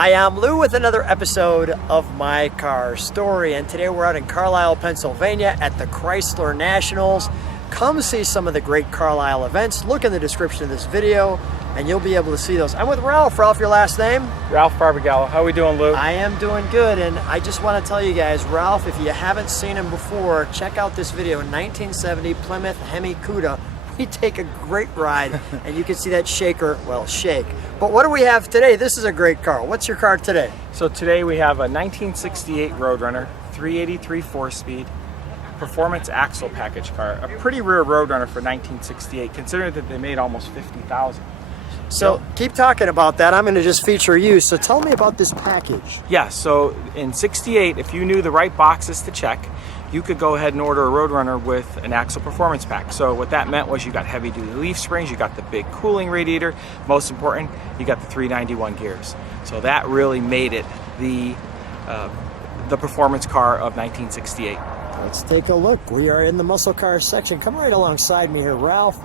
Hi, I'm Lou with another episode of My Car Story, and today we're out in Carlisle, Pennsylvania at the Chrysler Nationals. Come see some of the great Carlisle events. Look in the description of this video and you'll be able to see those. I'm with Ralph. Ralph, your last name? Ralph Barbagallo. How are we doing, Lou? I am doing good, and I just want to tell you guys, Ralph, if you haven't seen him before, check out this video. 1970 Plymouth Hemi Cuda. We take a great ride, and you can see that shaker, well, shake. But what do we have today? This is a great car. What's your car today? So today we have a 1968 Road Runner, 383 4-speed, performance axle package car. A pretty rare Road Runner for 1968, considering that they made almost 50,000. So keep talking about that. I'm going to just feature you. So tell me about this package. Yeah, so in 68, if you knew the right boxes to check, you could go ahead and order a Road Runner with an axle performance pack. So what that meant was you got heavy duty leaf springs, you got the big cooling radiator, most important, you got the 391 gears. So that really made it the performance car of 1968. Let's take a look. We are in the muscle car section. Come right alongside me here, Ralph,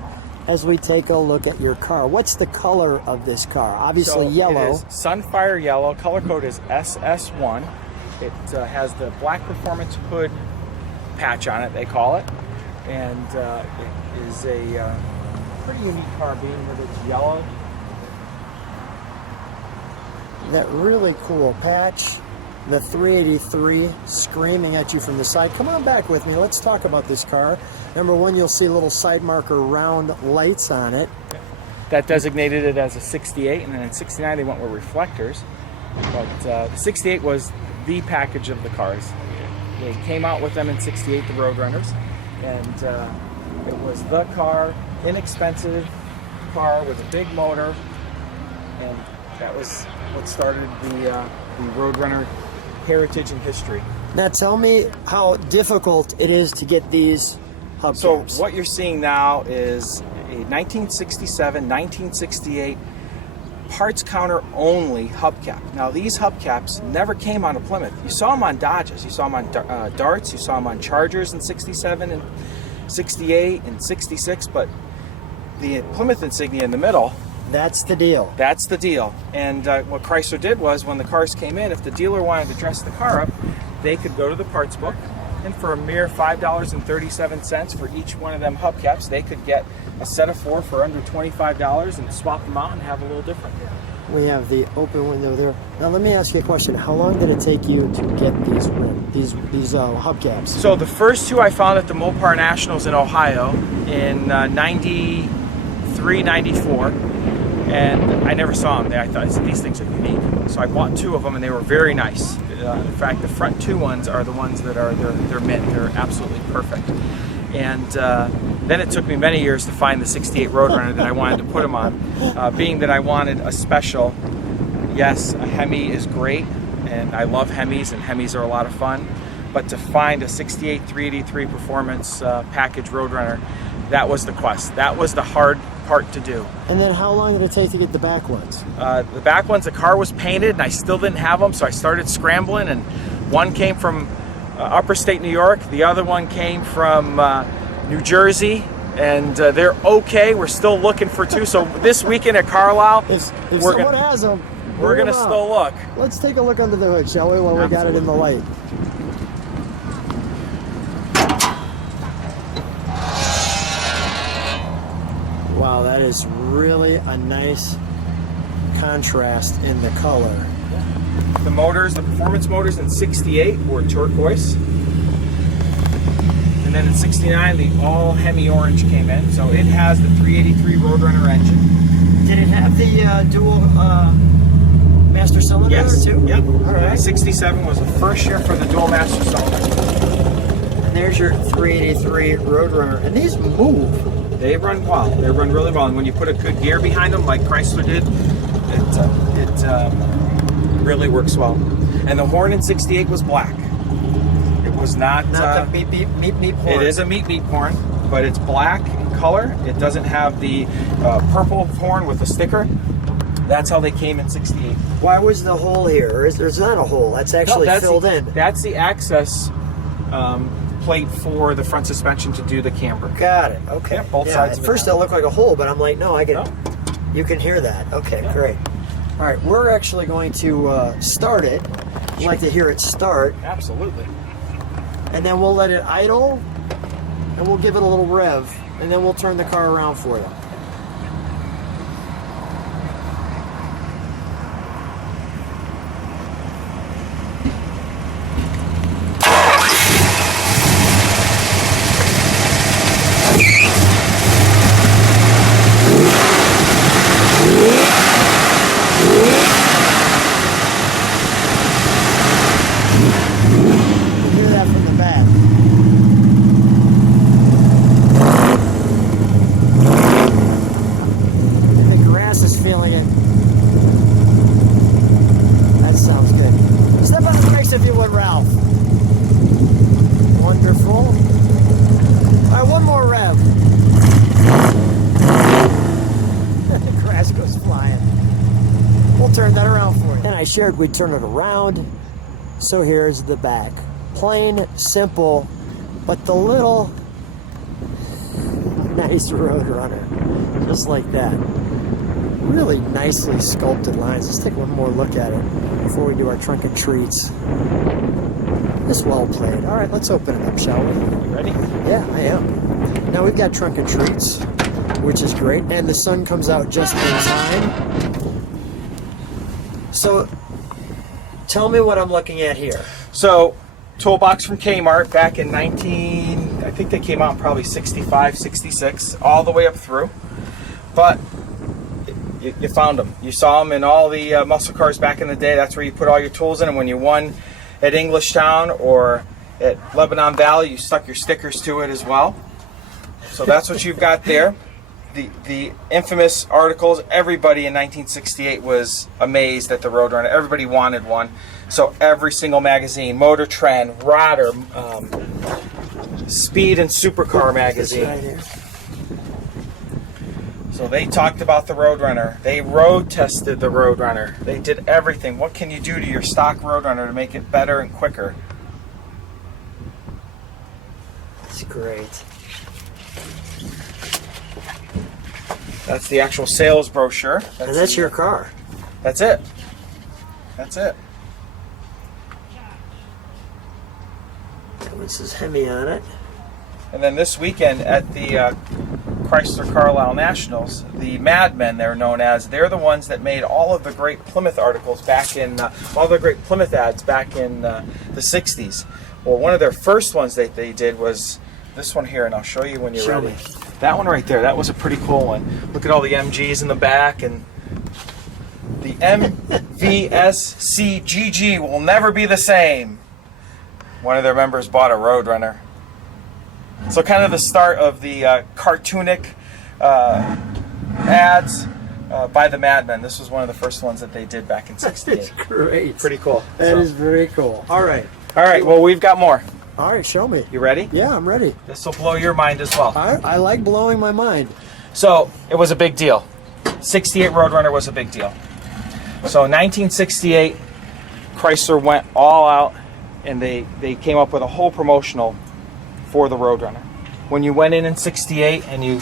as we take a look at your car. What's the color of this car? Obviously yellow. It is Sunfire Yellow. Color code is SS1. It has the black performance hood patch on it, they call it. And it is a pretty unique car, being that it's yellow. That really cool patch. The 383 screaming at you from the side. Come on back with me. Let's talk about this car. Number one, you'll see little side marker round lights on it. That designated it as a 68, and then in 69 they went with reflectors. But the 68 was the package of the cars. They came out with them in 68, the Road Runners, and it was the car, inexpensive car with a big motor, and that was what started the Road Runner heritage and history. Now tell me how difficult it is to get these hubcaps. So what you're seeing now is a 1967, 1968 parts counter only hubcap. Now these hubcaps never came on a Plymouth. You saw them on Dodges, you saw them on Darts, you saw them on Chargers in 67 and 68 and 66, but the Plymouth insignia in the middle, that's the deal. That's the deal. And what Chrysler did was, when the cars came in, if the dealer wanted to dress the car up, they could go to the parts book, and for a mere $5.37 for each one of them hubcaps, they could get a set of 4 for under $25 and swap them out and have a little different. We have the open window there. Now let me ask you a question. How long did it take you to get these hubcaps? So the first two I found at the Mopar Nationals in Ohio in 93, 94. And I never saw them there. I thought these things are unique. So I bought 2 of them, and they were very nice. In fact, the front 2 ones are the ones that are, they're mint. They're absolutely perfect. And then it took me many years to find the 68 Road Runner that I wanted to put them on. Being that I wanted a special, yes, a Hemi is great, and I love Hemis, and Hemis are a lot of fun. But to find a 68 383 performance package Road Runner, that was the quest. That was the hard part to do. And then how long did it take to get the back ones? The back ones, the car was painted and I still didn't have them, so I started scrambling, and one came from upper state New York, the other one came from New Jersey, and they're okay. We're still looking for 2, so this weekend at Carlisle, if someone has them, we're going to still look. Let's take a look under the hood, shall we, while we got it in the light. Wow, that is really a nice contrast in the color. The motors, the performance motors in 68 were turquoise. And then in 69, the all Hemi orange came in. So it has the 383 Road Runner engine. Did it have the dual master cylinder yes. too? Yep. All right. 67 was the first year for the dual master cylinder. And there's your 383 Road Runner. And these move. They run well. They run really well. And when you put a good gear behind them, like Chrysler did, it really works well. And the horn in 68 was black. It was not the meep horn. It is a meep horn, but it's black in color. It doesn't have the purple horn with the sticker. That's how they came in 68. Why was the hole here? Or there's not a hole. That's actually filled in. That's the access plate for the front suspension to do the camber. Got it. Okay. Yeah, both sides. At first it looked like a hole, but I'm like, no, I can. No. You can hear that. Okay, great. All right, we're actually going to start it. We'd like to hear it start. Absolutely. And then we'll let it idle, and we'll give it a little rev, and then we'll turn the car around for you. Hear that from the back. And the grass is feeling it. That sounds good. Step on the brakes if you would, Ralph. Wonderful. All right, one more rev. The grass goes flying. We'll turn that around for you. And I shared we'd turn it around. So here's the back. Plain, simple, but the little nice Road Runner. Just like that. Really nicely sculpted lines. Let's take one more look at it before we do our trunk and treats. Just well played. All right, let's open it up, shall we? You ready? Yeah, I am. Now we've got trunk and treats, which is great, and the sun comes out just in time. So, tell me what I'm looking at here. So, toolbox from Kmart back in I think they came out in probably 65, 66, all the way up through. But you found them. You saw them in all the muscle cars back in the day. That's where you put all your tools in, and when you won at Englishtown or at Lebanon Valley, you stuck your stickers to it as well. So that's what you've got there. The infamous articles. Everybody in 1968 was amazed at the Road Runner. Everybody wanted one. So every single magazine, Motor Trend, Rodder, Speed and Supercar magazine. Right here. So they talked about the Road Runner. They road tested the Road Runner. They did everything. What can you do to your stock Road Runner to make it better and quicker? That's great. That's the actual sales brochure. And that's your car. That's it. That's it. This is Hemi on it. And then this weekend at the Chrysler Carlisle Nationals, the Madmen, they're known as, they're the ones that made all of the great Plymouth articles back in, all the great Plymouth ads back in the 60s. Well, one of their first ones that they did was this one here, and I'll show you when you're Show ready. me. That one right there, that was a pretty cool one. Look at all the MGs in the back, and the MVSCGG will never be the same. One of their members bought a Road Runner. So kind of the start of the cartoonic ads by the Madmen. This was one of the first ones that they did back in '68. That's great. Pretty cool. That is very cool. All right. All right, well, we've got more. All right, show me. You ready? Yeah, I'm ready. This will blow your mind as well. I like blowing my mind. So it was a big deal. 68 Road Runner was a big deal. So in 1968, Chrysler went all out, and they came up with a whole promotional for the Road Runner. When you went in 68 and you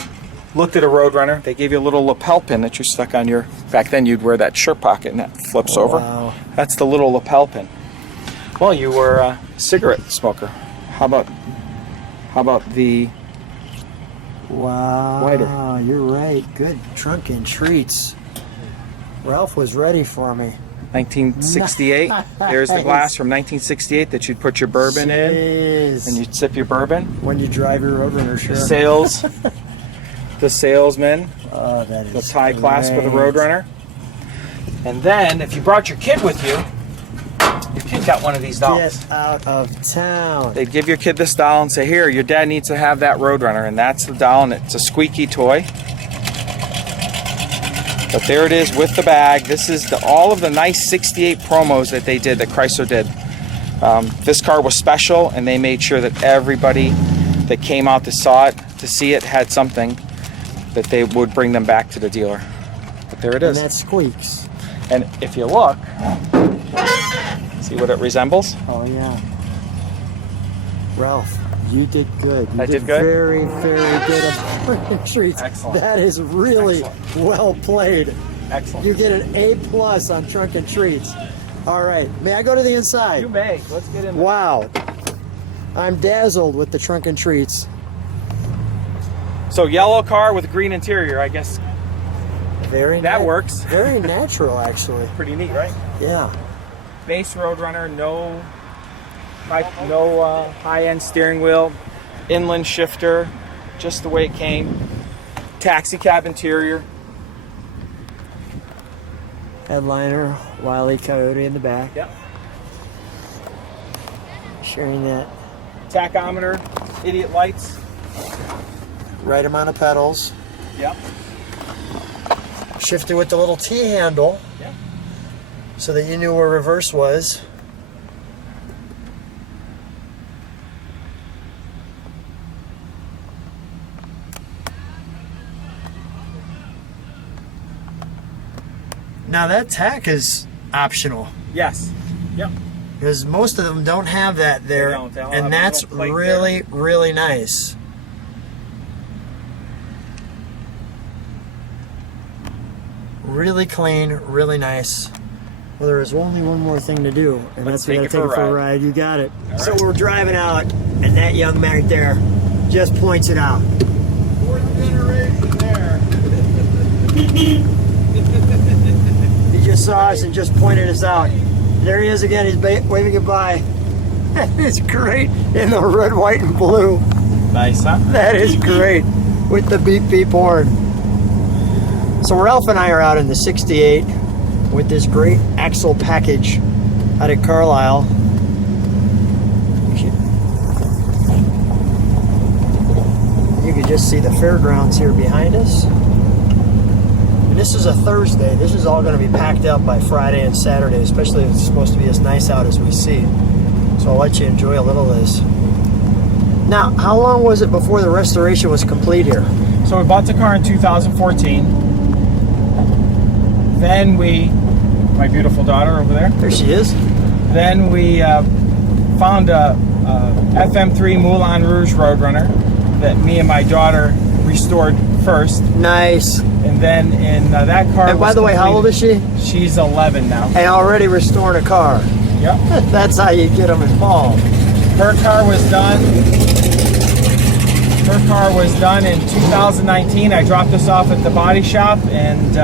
looked at a Road Runner, they gave you a little lapel pin that you stuck on your, back then you'd wear that shirt pocket and that flips over. Wow. That's the little lapel pin. Well, you were a cigarette smoker. How about the Wow. Wider. You're right. Good trunk and treats. Ralph was ready for me. 1968. There's the glass from 1968 that you'd put your bourbon in, Jeez. and you'd sip your bourbon. When you drive your Road Runner, sure. The salesman, Oh, that is the tie class for the great. Road Runner. And then, if you brought your kid with you, your kid got one of these dolls. Get out of town. They'd give your kid this doll and say, "Here, your dad needs to have that Road Runner," and that's the doll, and it's a squeaky toy. But there it is with the bag. This is all of the nice 68 promos that they did, that Chrysler did. This car was special, and they made sure that everybody that came out to see it had something that they would bring them back to the dealer. But there it is. And that squeaks. And if you look, see what it resembles? Oh, yeah. Ralph, you did good. You I did good? Very, very good at trunk and treats. Excellent. That is really Excellent. well played. Excellent. You get an A+ on Trunk and Treats. All right, may I go to the inside? You may. Let's get in. Wow, I'm dazzled with the Trunk and Treats. So yellow car with green interior, I guess. That works. Very natural, actually. Pretty neat, right? Yeah. Base Road Runner, no high-end steering wheel, inland shifter, just the way it came. Taxi cab interior. Headliner, Wile E. Coyote in the back. Yep. Sharing that Tachometer, idiot lights. right amount of pedals. Yep. Shifted with the little T handle. Yep. So that you knew where reverse was. Now that tack is optional. Yes. Yep. Because most of them don't have that there. They don't. They all have a And that's little plate really, really nice. Really clean, really nice. Well, there is only one more thing to do, and Let's that's we gotta take it take it for for a a ride. You got it. All So right. we're driving out, and that young man right there just points it out. Fourth generation there. He just saw us and just pointed us out. There he is again. He's waving goodbye. That is great in the red, white, and blue. Nice, huh? That is great with the beep beep horn. So Ralph and I are out in the 68 with this great axle package out at Carlisle. You can just see the fairgrounds here behind us. And this is a Thursday. This is all going to be packed up by Friday and Saturday, especially if it's supposed to be as nice out as we see. So I'll let you enjoy a little of this. Now, how long was it before the restoration was complete here? So we bought the car in 2014. Then my beautiful daughter over there. There she is. Then we found a FM3 Moulin Rouge Road Runner that me and my daughter restored first. Nice. And then in that car. And by the way, how old is she? She's 11 now. And already restoring a car. Yep. That's how you get them involved. Her car was done. Her car was done in 2019. I dropped this off at the body shop, and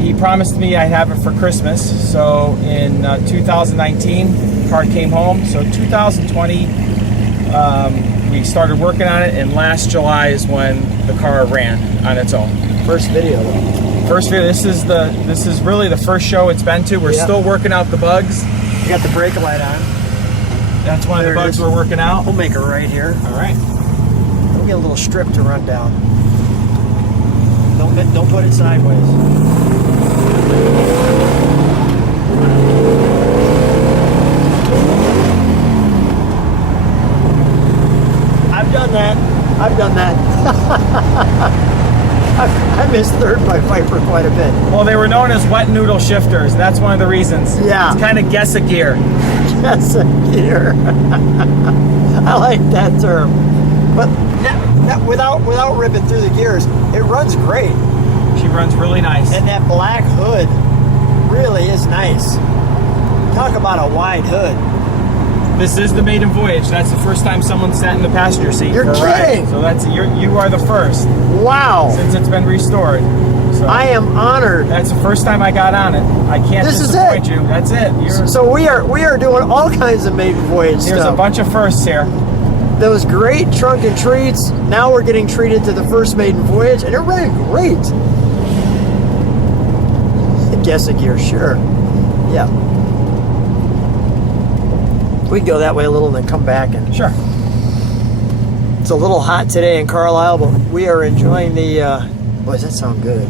he promised me I'd have it for Christmas. So in 2019, the car came home. So 2020, we started working on it, and last July is when the car ran on its own. First video. First video. This is really the first show it's been to. We're still working out the bugs. You got the brake light on. That's one of the bugs we're working out. We'll make it right here. All right. We'll get a little strip to run down. Don't put it sideways. I've done that. I missed third by Viper quite a bit. Well, they were known as wet noodle shifters. That's one of the reasons. Yeah. It's kind of guess a gear. That's a gear. I like that term. But without ripping through the gears, it runs great. She runs really nice. And that black hood really is nice. Talk about a wide hood. This is the maiden voyage. That's the first time someone sat in the passenger seat. You're for a ride. kidding. So you are the first Wow. since it's been restored. So I am honored. that's the first time I got on it. I can't This is disappoint it. you. That's it. So we are doing all kinds of maiden voyage There's stuff. a bunch of firsts here. Those great trunk and treats. Now we're getting treated to the first maiden voyage, and it ran great. Guess a gear, sure. Yeah. We can go that way a little and then come back. And Sure. it's a little hot today in Carlisle, but we are enjoying the. Boy, does that sound good?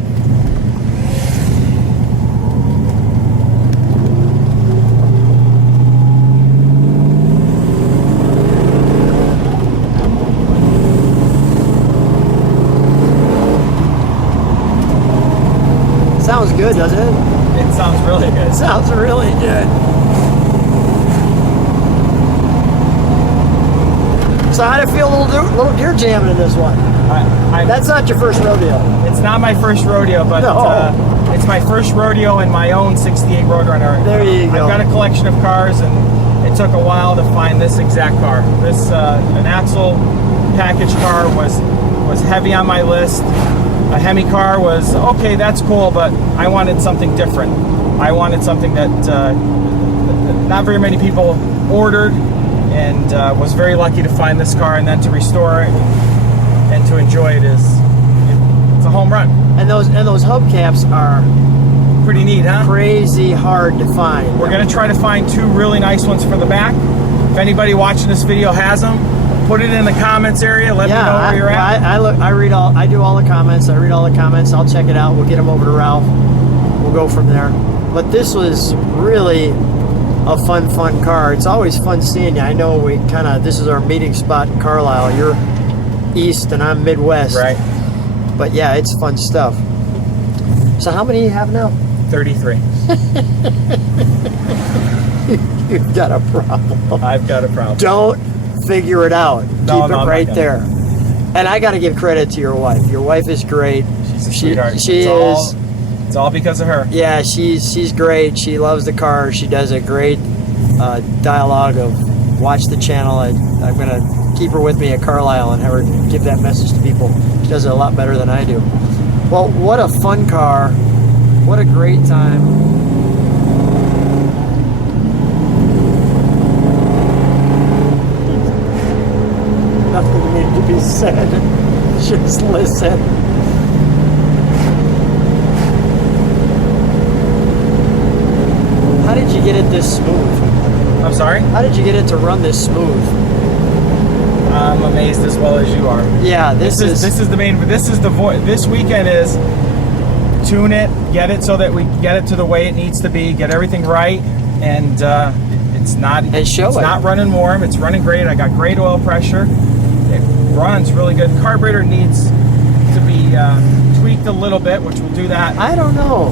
Sounds good, doesn't it? It sounds really good. Sounds really good. So how'd it feel, little deer jamming in this one? That's not your first rodeo. It's not my first rodeo, but No. it's my first rodeo in my own 68 Road Runner. There you go. I've got a collection of cars, and it took a while to find this exact car. This an axle package car was heavy on my list. A Hemi car was okay, that's cool, but I wanted something different. I wanted something that not very many people ordered, and was very lucky to find this car, and then to restore it and to enjoy it it's a home run. And those hubcaps are Pretty neat, huh? crazy hard to find. We're gonna try to find two really nice ones for the back. If anybody watching this video has them, put it in the comments area. Let me know where you're at. I do all the comments. I read all the comments. I'll check it out. We'll get them over to Ralph. We'll go from there. But this was really a fun car. It's always fun seeing you. I know this is our meeting spot in Carlisle. You're east and I'm Midwest. Right. But yeah, it's fun stuff. So how many do you have now? 33. You've got a problem. I've got a problem. Don't figure it out. No, Keep it right there. And I got to give credit to your wife. Your wife is great. She's a sweetheart. It's all because of her. Yeah, she's great. She loves the car. She does a great dialogue of watch the channel. I'm going to keep her with me at Carlisle and have her give that message to people. She does it a lot better than I do. Well, what a fun car. What a great time. Nothing needed to be said. Just listen. How did you get it this smooth? I'm sorry? How did you get it to run this smooth? I'm amazed as well as you are. Yeah, this weekend is tune it, get it so that we get it to the way it needs to be, get everything right, and it's not running warm. It's running great. I got great oil pressure. It runs really good. Carburetor needs to be tweaked a little bit, which we'll do that. I don't know.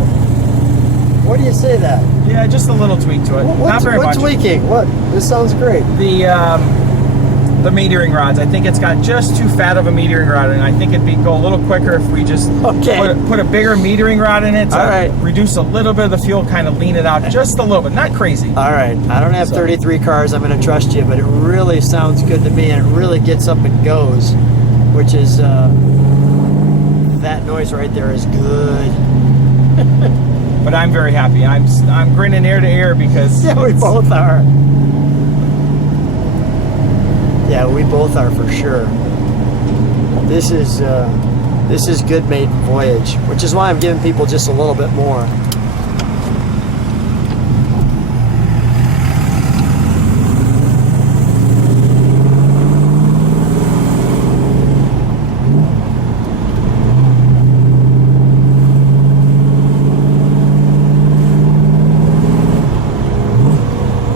What do you say that? Yeah, just a little tweak to it. Not very much. What tweaking? What? This sounds great. The metering rods. I think it's got just too fat of a metering rod, and I think it'd go a little quicker if we just put a bigger metering rod in it to reduce a little bit of the fuel, kind of lean it out just a little bit, not crazy. All right. I don't have 33 cars. I'm going to trust you, but it really sounds good to me, and it really gets up and goes, which is that noise right there is good. But I'm very happy. I'm grinning ear to ear because we both are. Yeah, we both are for sure. This is good maiden voyage, which is why I'm giving people just a little bit more.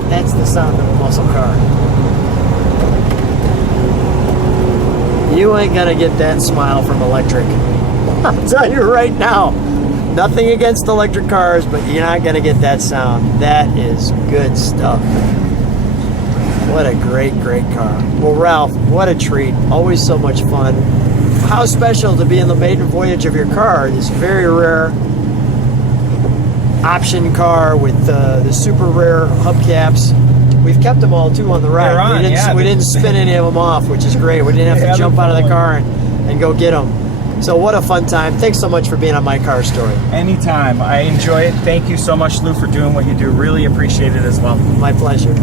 That's the sound of a muscle car. You ain't gonna get that smile from electric. I'll tell you right now. Nothing against electric cars, but you're not gonna get that sound. That is good stuff. What a great car. Well, Ralph, what a treat. Always so much fun. How special to be in the maiden voyage of your car. This very rare option car with the super rare hubcaps. We've kept them all too on the ride. We didn't spin any of them off, which is great. We didn't have to jump out of the car and go get them. So what a fun time. Thanks so much for being on My Car Story. Anytime. I enjoy it. Thank you so much, Lou, for doing what you do. Really appreciate it as well. My pleasure.